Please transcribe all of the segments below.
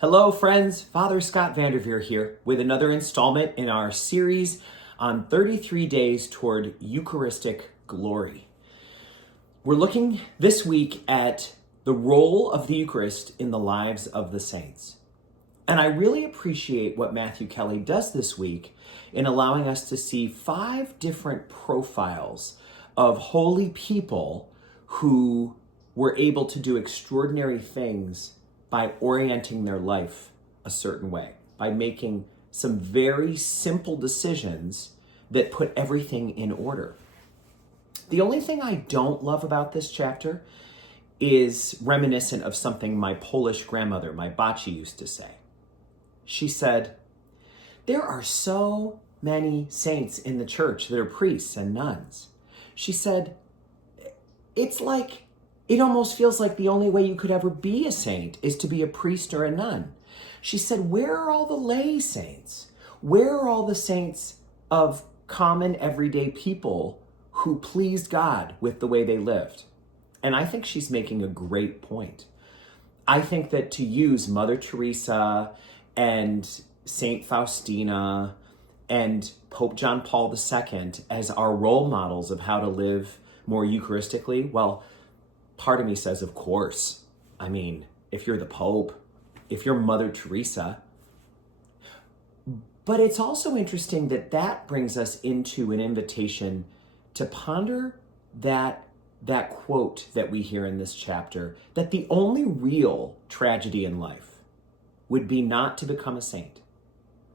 Hello, friends. Father Scott Vanderveer here with another installment in our series on 33 Days Toward Eucharistic Glory. We're looking this week at the role of the Eucharist in the lives of the saints. And I really appreciate what Matthew Kelly does this week in allowing us to see 5 different profiles of holy people who were able to do extraordinary things by orienting their life a certain way, by making some very simple decisions that put everything in order. The only thing I don't love about this chapter is reminiscent of something my Polish grandmother, my Baci, used to say. She said, "There are so many saints in the church that are priests and nuns." She said, it almost feels like the only way you could ever be a saint is to be a priest or a nun. She said, where are all the lay saints? Where are all the saints of common everyday people who pleased God with the way they lived? And I think she's making a great point. I think that to use Mother Teresa and Saint Faustina and Pope John Paul II as our role models of how to live more Eucharistically, well, part of me says, of course. I mean, if you're the Pope, if you're Mother Teresa. But it's also interesting that brings us into an invitation to ponder that quote that we hear in this chapter, that the only real tragedy in life would be not to become a saint.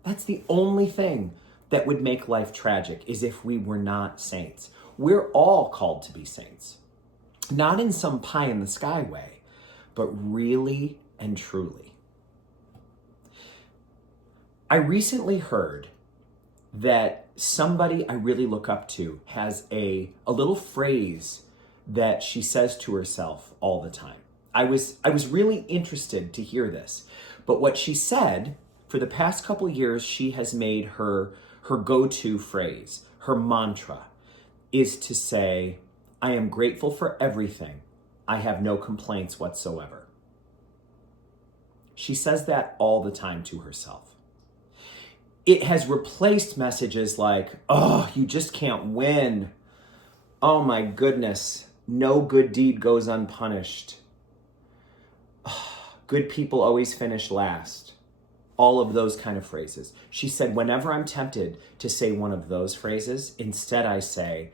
That's the only thing that would make life tragic, is if we were not saints. We're all called to be saints. Not in some pie in the sky way, but really and truly. I recently heard that somebody I really look up to has a little phrase that she says to herself all the time. I was really interested to hear this, but what she said, for the past couple years, she has made her go-to phrase, her mantra, is to say, I am grateful for everything. I have no complaints whatsoever. She says that all the time to herself. It has replaced messages like, oh, you just can't win. Oh my goodness, no good deed goes unpunished. Good people always finish last. All of those kind of phrases. She said, whenever I'm tempted to say one of those phrases, instead I say,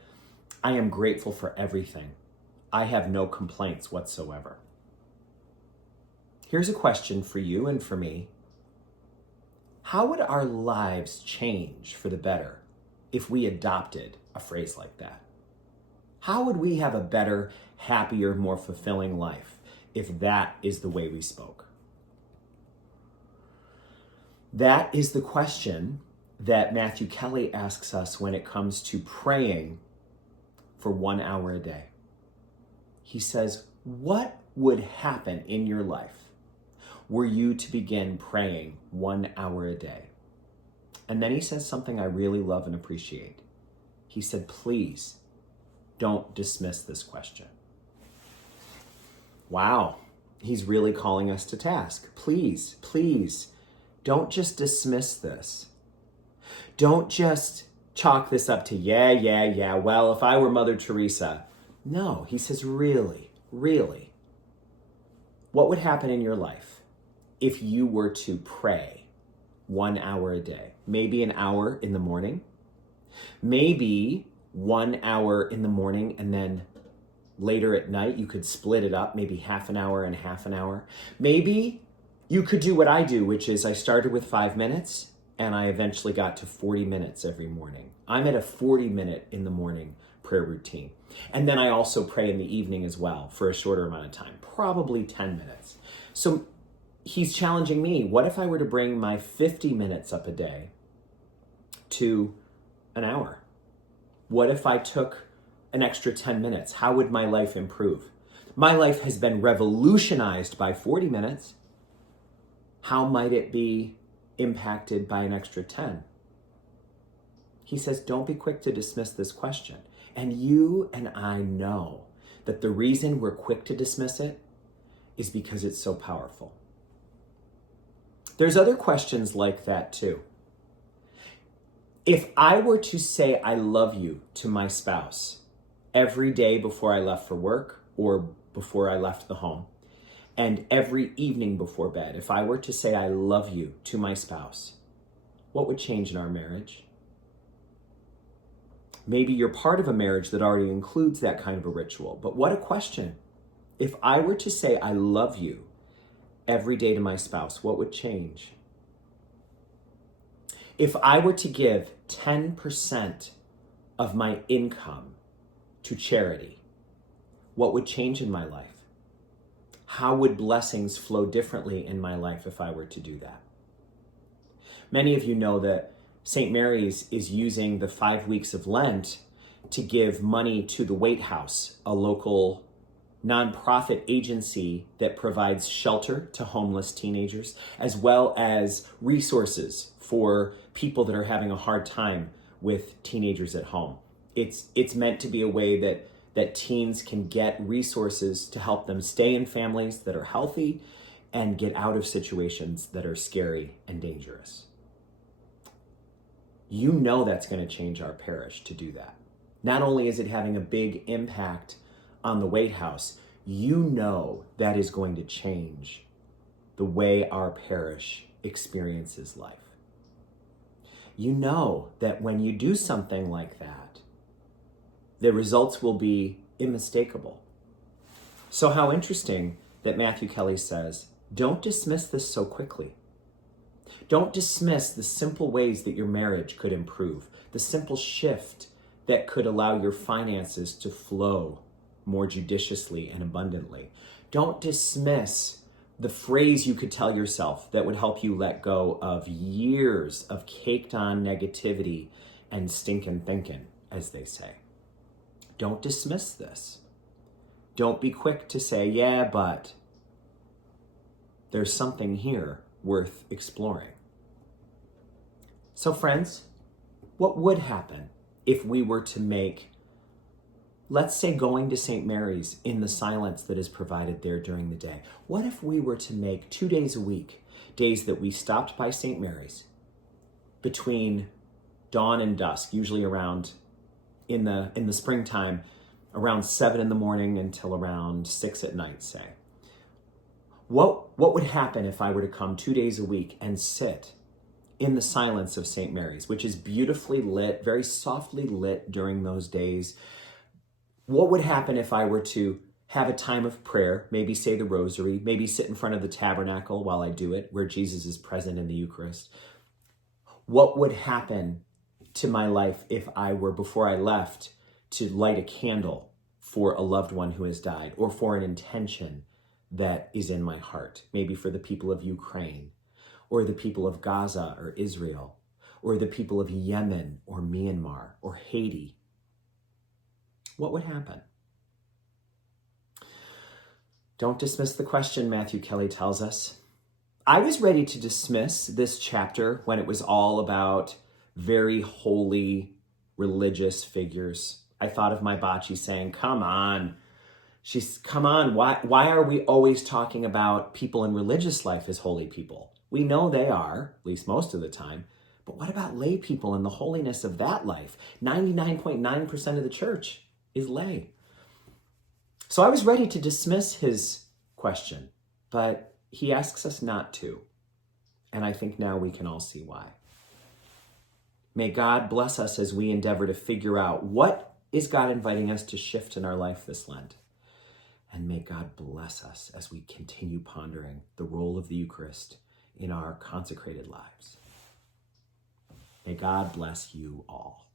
I am grateful for everything. I have no complaints whatsoever. Here's a question for you and for me. How would our lives change for the better if we adopted a phrase like that? How would we have a better, happier, more fulfilling life if that is the way we spoke? That is the question that Matthew Kelly asks us when it comes to praying for 1 hour a day. He says, what would happen in your life were you to begin praying 1 hour a day? And then he says something I really love and appreciate. He said, please don't dismiss this question. Wow, he's really calling us to task. Please, please, don't just dismiss this. Don't just chalk this up to, yeah, well, if I were Mother Teresa. No, he says, really, what would happen in your life if you were to pray 1 hour a day? Maybe an hour in the morning, maybe 1 hour in the morning, and then later at night you could split it up, maybe half an hour and half an hour. Maybe you could do what I do, which is I started with 5 minutes and I eventually got to 40 minutes every morning. I'm at a 40-minute in the morning prayer routine. And then I also pray in the evening as well for a shorter amount of time, probably 10 minutes. So he's challenging me. What if I were to bring my 50 minutes up a day to an hour? What if I took an extra 10 minutes? How would my life improve? My life has been revolutionized by 40 minutes. How might it be impacted by an extra 10? He says, don't be quick to dismiss this question. And you and I know that the reason we're quick to dismiss it is because it's so powerful. There's other questions like that too. If I were to say I love you to my spouse every day before I left for work or before I left the home, and every evening before bed, if I were to say I love you to my spouse, what would change in our marriage? Maybe you're part of a marriage that already includes that kind of a ritual, but what a question. If I were to say I love you every day to my spouse, what would change? If I were to give 10% of my income to charity, what would change in my life? How would blessings flow differently in my life if I were to do that? Many of you know that St. Mary's is using the 5 weeks of Lent to give money to the Wait House, a local nonprofit agency that provides shelter to homeless teenagers, as well as resources for people that are having a hard time with teenagers at home. It's meant to be a way that teens can get resources to help them stay in families that are healthy and get out of situations that are scary and dangerous. You know that's going to change our parish to do that. Not only is it having a big impact on the Wait House, you know that is going to change the way our parish experiences life. You know that when you do something like that, the results will be unmistakable. So how interesting that Matthew Kelly says, don't dismiss this so quickly. Don't dismiss the simple ways that your marriage could improve, the simple shift that could allow your finances to flow more judiciously and abundantly. Don't dismiss the phrase you could tell yourself that would help you let go of years of caked on negativity and stinking thinking, as they say. Don't dismiss this. Don't be quick to say, yeah, but there's something here worth exploring. So friends, what would happen if we were to make, let's say, going to St. Mary's in the silence that is provided there during the day? What if we were to make 2 days a week, days that we stopped by St. Mary's between dawn and dusk, usually around in the springtime, around 7 in the morning until around 6 at night, say? What would happen if I were to come 2 days a week and sit in the silence of St. Mary's, which is beautifully lit, very softly lit during those days? What would happen if I were to have a time of prayer, maybe say the rosary, maybe sit in front of the tabernacle while I do it, where Jesus is present in the Eucharist? What would happen to my life if I were, before I left, to light a candle for a loved one who has died, or for an intention that is in my heart, maybe for the people of Ukraine, or the people of Gaza or Israel, or the people of Yemen or Myanmar or Haiti? What would happen? Don't dismiss the question, Matthew Kelly tells us. I was ready to dismiss this chapter when it was all about very holy religious figures. I thought of my Bocce saying, come on, why are we always talking about people in religious life as holy people? We know they are, at least most of the time, but what about lay people and the holiness of that life? 99.9% of the church is lay. So I was ready to dismiss his question, but he asks us not to. And I think now we can all see why. May God bless us as we endeavor to figure out what is God inviting us to shift in our life this Lent. And may God bless us as we continue pondering the role of the Eucharist in our consecrated lives. May God bless you all.